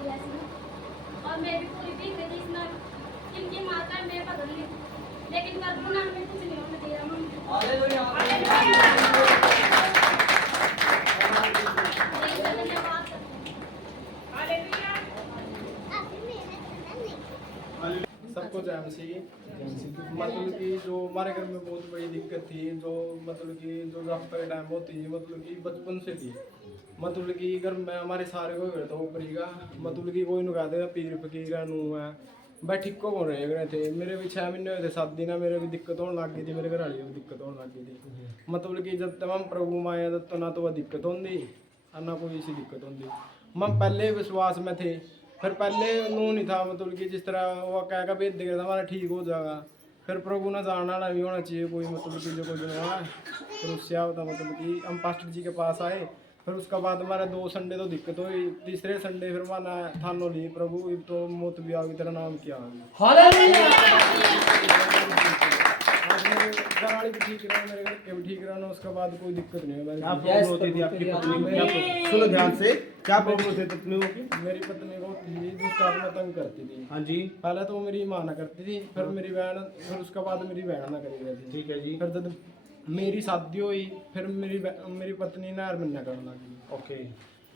और मैं भी पूरी भी मेरी इतना इनकी माता है मैं बदल ली लेकिन प्रभु ने हमें कुछ नहीं होने दिया हालेलुया सबको जय मसीह। मतलब कि जो हमारे घर में बहुत बड़ी दिक्कत थी जो मतलब कि जो रास्ते टाइम होती है मतलब कि बचपन से थी मतलब कि घर में हमारे सारे को घर तो ऊपरी का मतलब कि कोई नुका देगा पीर फकीर नू है भाई ठीक को कौन रहे थे मेरे भी 6 महीने हुए थे 7 दिन मेरे भी दिक्कत होने लग गई थी मेरे घर वाली भी दिक्कत होने लग गई थी मतलब कि जब तक हम प्रभु में आए तब तो ना तो वह दिक्कत होती और ना कोई ऐसी दिक्कत होती हम पहले विश्वास में थे फिर पहले नू नहीं था मतलब कि जिस तरह वो कहेगा भेद देगा हमारा ठीक हो जाएगा फिर प्रभु ने जानना वाला भी होना चाहिए कोई मतलब कि जो कोई बनवा फिर उससे होता मतलब कि हम पास्टर जी के पास आए फिर उसका बाद हमारे 2 संडे तो दिक्कत हुई तीसरे संडे फिर माना थानो ली प्रभु तो मौत भी आ गई तेरा नाम क्या आ गया आज मेरे घर वाली भी ठीक रहा मेरे घर के भी ठीक रहा उसके बाद कोई दिक्कत नहीं है क्या प्रॉब्लम होती थी आपकी पत्नी को क्या सुनो ध्यान से क्या प्रॉब्लम होती थी पत्नी की मेरी पत्नी को दुष्ट आत्मा तंग करती थी हाँ जी पहले तो मेरी माँ ना करती थी फिर मेरी बहन फिर उसके बाद मेरी बहन ना करी थी ठीक है जी फिर जब मेरी शादी हुई फिर मेरी पत्नी ने महीना करने लगी ओके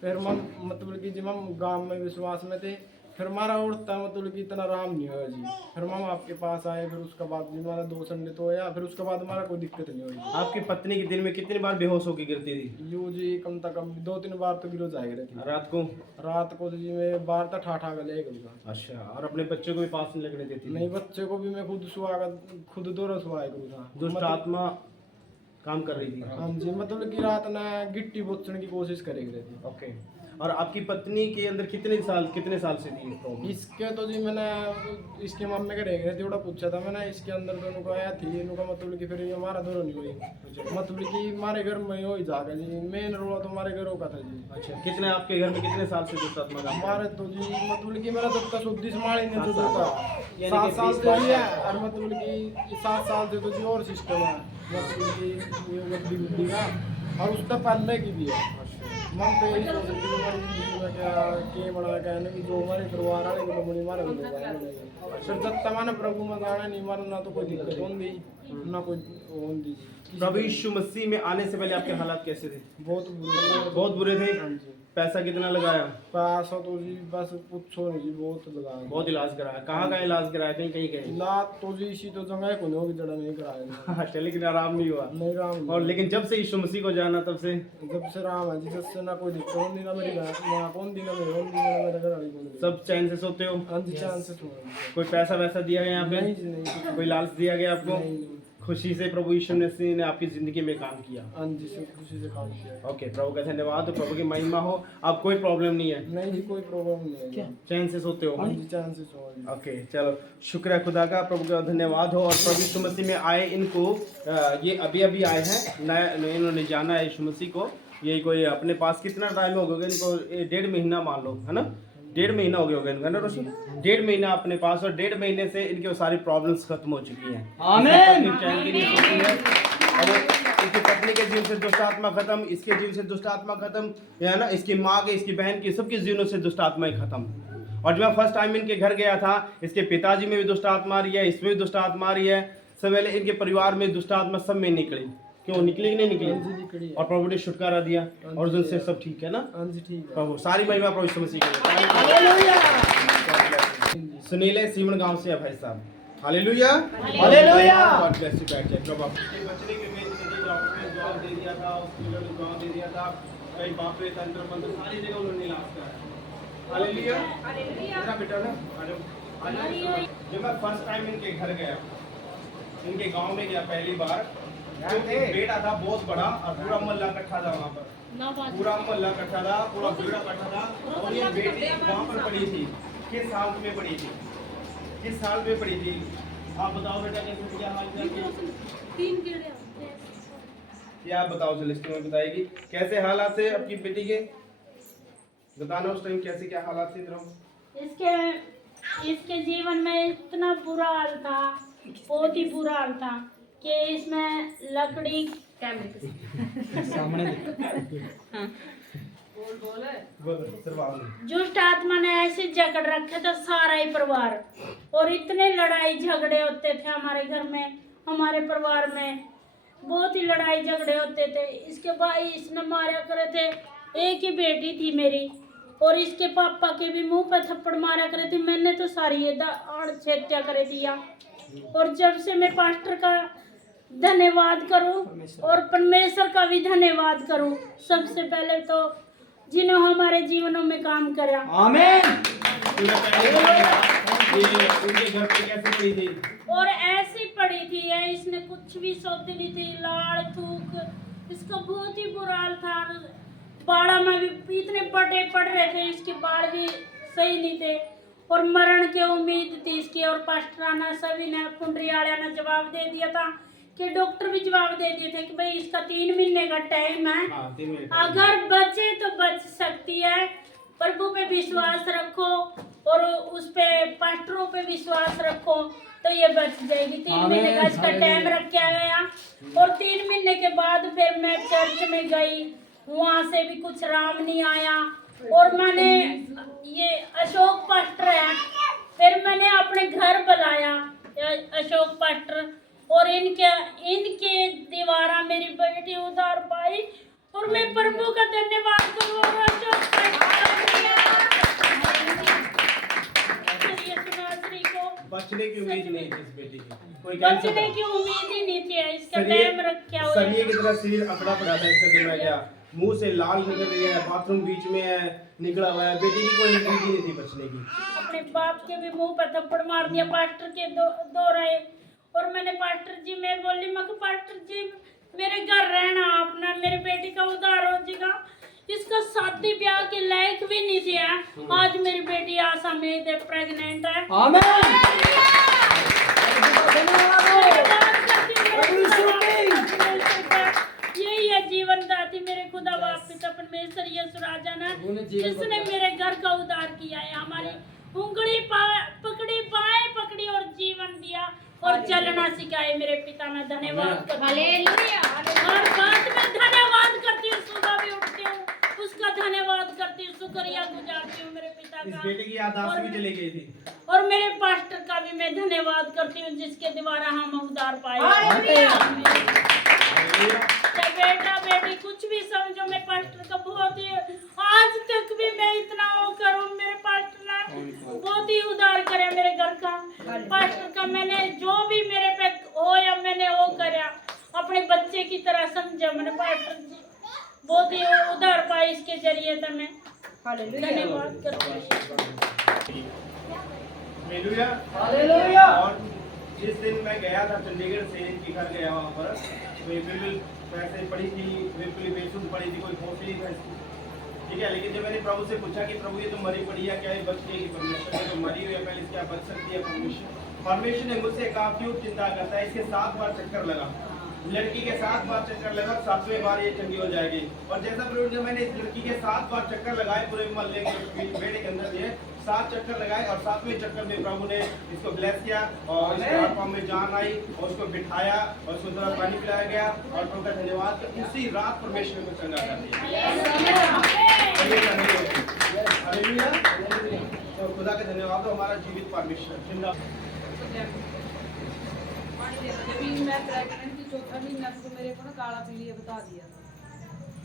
फिर हम मतलब कि जब हम गांव में विश्वास में थे फिर हमारा उड़ता मतलब कि इतना आराम नहीं हुआ जी फिर हम आपके पास आए फिर उसके बाद जी हमारा 2 संडे तो आया फिर उसके बाद हमारा कोई दिक्कत नहीं हुई आपकी पत्नी की दिन में कितनी बार बेहोश होकर गिरती थी यू जी कम से कम 2-3 बार तो गिरो जाएगा रहती रात को तो जी मैं बाहर तक ठाठा कर ले गई अच्छा और अपने बच्चे को भी पास नहीं लगने देती नहीं बच्चे को भी मैं खुद दो सुहाया करूँ था दुष्ट आत्मा काम कर रही थी हाँ जी मतलब कि रात ना गिट्टी बोचने की कोशिश करेगी रहती ओके और आपकी पत्नी के अंदर कितने साल से थी प्रॉब्लम इसके तो जी मैंने इसके मम्मी के रह गए थे थोड़ा पूछा था मैंने इसके अंदर दोनों को आया थी इनका मतलब कि फिर हमारा दोनों नहीं हुई मतलब कि हमारे घर में हो ही जाएगा जी मेन रोला तो हमारे घरों का था जी अच्छा कितने आपके घर में कितने साल से दुष्ट आत्मा काम हमारे तो जी मतलब कि मेरा जब तक शुद्धि संभाली नहीं तो था 7 साल से 20 भी है और मतलब कि 7 साल से तो जी और सिस्टम है मतलब कि ये बुद्धि का और उसका पहले की भी है मन तो यही सोच रही थी हमारी जिंदगी में क्या बड़ा कहने की जो हमारे परिवार वाले को मुझे मारे फिर जब तमाम प्रभु में गाना नहीं मारा ना तो कोई दिक्कत होंगी ना कोई होंगी प्रभु यीशु मसीह में आने से पहले आपके हालात कैसे थे बहुत बुरे थे पैसा कितना लगाया पैसा तो जी बस पूछो नहीं जी बहुत लगाया बहुत इलाज कराया कहाँ का इलाज कराया कहीं कहीं गए ना तो जी इसी तो जगह को नहीं होगी जड़ा नहीं कराया अच्छा लेकिन आराम नहीं हुआ नहीं राम और लेकिन जब से यीशु मसीह को जाना तब से जब से राम है जी जब से ना कोई दिक्कत होती ना मेरी माँ कौन दी ना मेरे कौन दी ना मेरे घर वाली कौन सब चैन से सोते हो हाँ जी चांस से कोई पैसा वैसा दिया गया यहाँ पे नहीं जी नहीं कोई लालच दिया गया आपको नहीं खुशी से प्रभु यीशु मसीह ने आपकी जिंदगी में काम किया हाँ जी से खुशी से काम किया ओके प्रभु का धन्यवाद तो प्रभु की महिमा हो अब कोई प्रॉब्लम नहीं है नहीं जी कोई प्रॉब्लम नहीं है चैन से सोते हो हाँ जी चांस से सो ओके चलो शुक्र है खुदा का प्रभु का धन्यवाद हो और प्रभु यीशु मसीह में आए इनको ये अभी अभी आए हैं नया इन्होंने जाना है यीशु मसीह को ये कोई अपने पास कितना टाइम हो गया इनको 1.5 महीना मान लो है ना 1.5 महीना हो गया होगा इनका ना रोशन 1.5 महीना अपने पास और 1.5 महीने से इनकी सारी प्रॉब्लम्स खत्म हो चुकी हैं आमीन और इसकी पत्नी के जीवन से दुष्ट आत्मा खत्म इसके जीवन से दुष्ट आत्मा खत्म है ना इसकी माँ के इसकी बहन की सबके जीवनों से दुष्ट आत्माएं खत्म और जब मैं फर्स्ट टाइम इनके घर गया था इसके पिताजी में भी दुष्ट आत्मा आ रही है इसमें भी दुष्ट आत्मा आ रही है सवेरे इनके परिवार में दुष्ट आत्मा सब में निकली क्यों निकली कि नहीं निकली और प्रभु ने छुटकारा दिया और उनसे सब ठीक है ना हाँ जी ठीक है प्रभु सारी महिमा प्रभु यीशु मसीह की सुनीले सीमन गांव से है भाई साहब hallelujah hallelujah God bless you बैठ जाइए प्रभु अपने बचने के में जवाब दे दिया था उसके लिए जवाब दे दिया था कई बापरे तंत्र मंत्र सारी जगह उन्होंने इलाज कराया हालेलुया हालेलुया बेटा ना जब मैं फर्स्ट टाइम इनके घर गया इनके गांव में गया पहली बार बेटा था बहुत बड़ा और पूरा मोहल्ला इकट्ठा था वहाँ पर पूरा मोहल्ला इकट्ठा था पूरा बेड़ा इकट्ठा था और ये बेटी वहाँ पर पड़ी थी किस साल में पड़ी थी किस साल में पड़ी थी आप बताओ बेटा कैसे क्या हाल चाल क्या आप बताओ लिस्ट में बताएगी कैसे हालात थे आपकी बेटी के बताना उस टाइम कैसे क्या हालात थे इसके जीवन में इतना बुरा हाल था बहुत ही बुरा हाल था कि इसमें लकड़ी सामने दुष्ट आत्मा ने ऐसे जकड़ रखे था सारा ही परिवार, और इतने लड़ाई झगड़े होते थे हमारे घर में, हमारे परिवार में बहुत ही लड़ाई झगड़े होते थे। इसके भाई इसने मारा करे थे, एक ही बेटी थी मेरी, और इसके पापा के भी मुंह पर थप्पड़ मारा करे थे। मैंने तो सारी ये हत्या कर दिया। और जब से मैं पास्टर का धन्यवाद करूं और परमेश्वर का भी धन्यवाद करूं, सबसे पहले तो जिन्होंने हमारे जीवनों में काम करा। आमीन। उनके घर पे कैसे पड़ी थी? और ऐसी पड़ी थी है, इसने कुछ भी सोती नहीं थी, लाड़ थूक, इसका बहुत ही बुरा हाल था। बाड़ा में भी इतने बड़े पड़ रहे थे, इसके बाल भी सही नहीं थे, और मरण की उम्मीद थी इसकी। और पास्टराना सभी ने, कुंडरियाड़ा ने जवाब दे दिया था कि डॉक्टर भी जवाब दे दिए थे कि भाई इसका 3 महीने का टाइम है, अगर बचे तो बच सकती है। प्रभु पे विश्वास रखो और उस पे पास्टरों पे विश्वास रखो तो ये बच जाएगी। 3 महीने का इसका टाइम रखा गया। और 3 महीने के बाद फिर मैं चर्च में गई, वहाँ से भी कुछ राम नहीं आया। और मैंने ये अशोक पास्टर है, फिर मैंने अपने घर बुलाया अशोक पास्टर, और इनके द्वारा मेरी बेटी उधार पाई। और मैं प्रभु का धन्यवाद करूँ। और अशोक बचने की उम्मीद नहीं थी इस बेटी की, कोई बचने की उम्मीद ही नहीं थी। इसका टाइम रखा हुआ सरिये की तरह शरीर अकड़ा पड़ा था इसका, दिल में गया, मुंह से लाल निकल रही है, बाथरूम बीच में है, निकला हुआ है। बेटी की कोई उम्मीद ही नहीं थी बचने की। अपने बाप के भी मुंह पर थप्पड़ मार दिया, पास्टर के दो रहे। और मैंने पास्टर जी, मैं बोली मैं पास्टर जी मेरे घर रहना, अपना मेरे बेटी का उद्धार हो जाएगा। इसका शादी ब्याह के लायक भी नहीं दिया। आज मेरी बेटी आशा में प्रेग्नेंट है। यही है जीवन दाती मेरे खुदा बाप पिता परमेश्वर यीशु राजा ने, जिसने मेरे घर का उद्धार किया है। हमारी उंगली पकड़ी, बाएं पकड़ी और जीवन दिया और चलना सिखाए मेरे पिता ने। धन्यवाद। हालेलुया। हर बात में धन्यवाद करती हूँ, सुबह भी उठती हूँ उसका धन्यवाद करती हूँ, शुक्रिया गुजारती हूँ मेरे पिता का। इस बेटे की याददाश्त भी चली गई थी। और मेरे पास्टर का भी मैं धन्यवाद करती हूँ, जिसके द्वारा हम उद्धार पाए। बेटा बेटी कुछ भी समझो, मैं पास्टर का बहुत ही, आज तक भी मैं इतना वो करूँ, मेरे पास्टर ने बहुत ही उद्धार करे मेरे घर का। पास्टर का मैंने जो भी मेरे पे हो या मैंने वो करा, अपने बच्चे की तरह समझा मैंने। पास्टर जी बहुत ही उद्धार पाए इसके जरिए तो मैं धन्यवाद करती हूँ। हालेलुया। और जिस दिन मैं गया था चंडीगढ़ से इनके घर गया वहाँ पर, तो ये बिल्कुल वैसे पड़ी थी, बिल्कुल बेसुध पड़ी थी, कोई होश नहीं था इसकी, ठीक है। लेकिन जब मैंने प्रभु से पूछा कि प्रभु ये तो मरी पड़ी है, क्या ये बच गई? परमेश्वर ने तो मरी हुई है, पहले क्या बच सकती है? परमेश्वर ने मुझसे कहा क्यों चिंता करता है, इसके 7 बार चक्कर लगा, लड़की के 7 बार चक्कर लगा, 7वें बार ये चंगी हो जाएगी। और जैसा प्रभु ने, मैंने इस लड़की के 7 बार चक्कर लगाए, पूरे मोहल्ले के बेटे के अंदर ये 7 चक्कर लगाए, और 7वें चक्कर में प्रभु ने इसको ब्लेस किया और इसके हाथ में जान आई, और उसको बिठाया और उसको थोड़ा पानी पिलाया गया, और प्रभु का धन्यवाद कि उसी रात परमेश्वर को चंगा कर दिया। तो खुदा का धन्यवाद हो, हमारा जीवित परमेश्वर जिंदा। जब मैं प्रेग्नेंट थी, 4था महीना तो मेरे को ना काला पीलिया बता दिया था।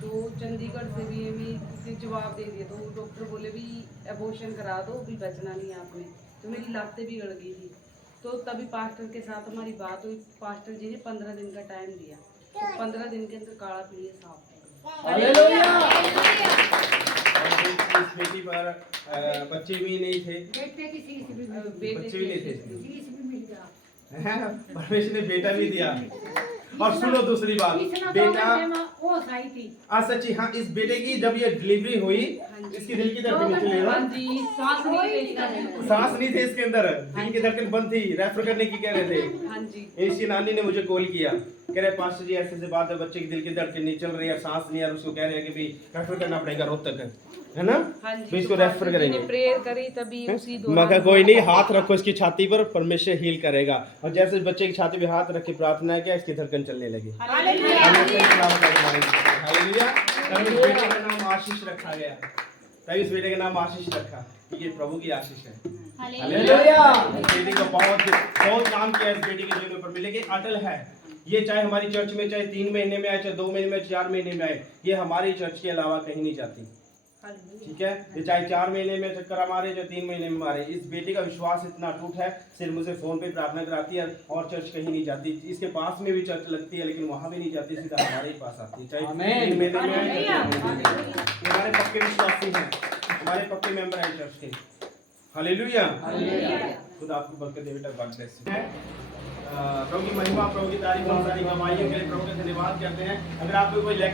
तो चंडीगढ़ से भी किसी जवाब दे दिया, तो डॉक्टर बोले भी एबॉर्शन करा दो, भी बचना नहीं है आपने। तो मेरी लातें भी गड़ गई थी। तो तभी पास्टर के साथ हमारी बात हुई, पास्टर जी ने 15 दिन का टाइम दिया, तो 15 दिन के अंदर काला पीलिया साफ हो गया। इस बेटी पर बच्चे भी नहीं थे, बच्चे भी नहीं थे, परमेश्वर ने बेटा भी दिया। और सुनो दूसरी बात, बेटा सच्ची, हाँ, इस बेटे की जब ये डिलीवरी हुई, इसकी दिल की धड़कन चली ना, सांस नहीं थे इसके अंदर, दिल की धड़कन बंद थी, रेफर करने की कह रहे थे। इसकी नानी ने मुझे कॉल किया, कह रहे पास्टर जी ऐसे ऐसे बात है, बच्चे की दिल की धड़कन नहीं चल रही है, सांस नहीं आ रही, उसको कह रहे हैं कि भाई रेफर करना पड़ेगा रोहतक, है ना, तो इसको रेफर करेंगे। प्रेयर करी तभी उसी दौरान, मैं कहा कोई नहीं, हाथ रखो इसकी छाती पर, परमेश्वर हील करेगा। और जैसे बच्चे की छाती पे हाथ रख के प्रार्थना किया, इसकी धड़कन चलने लगी। हालेलुया। बेटे का नाम आशीष रखा गया, तभी इस बेटे का नाम आशीष रखा। ये प्रभु की आशीष है। हालेलुया। इस बेटी को बहुत बहुत काम किया इस बेटी के जीवन पर भी, लेकिन अटल है। ये चाहे हमारी चर्च में चाहे 3 महीने में आए, चाहे 2 महीने में, 4 महीने में आए, ये हमारी चर्च के अलावा कहीं नहीं जाती। ठीक है, ये चाहे 4 महीने में चक्कर मारे, चाहे 3 महीने में मारे, इस बेटी का विश्वास इतना अटूट है, सिर्फ मुझे फोन पे प्रार्थना कराती है और चर्च कहीं नहीं जाती। इसके पास में भी चर्च लगती है लेकिन वहां भी नहीं जाती, सीधा हमारे ही पास आती है, चाहे 3 महीने में आए। ये हमारे पक्के विश्वासी हैं, हमारे पक्के मेंबर हैं चर्च के। हालेलुया। खुदा आपको बरकत दे बेटा, गॉड ब्लेस यू। प्रभु की महिमा, प्रभु की तारीफ, बहुत सारी गवाहियों के लिए प्रभु का धन्यवाद करते हैं। अगर आपको कोई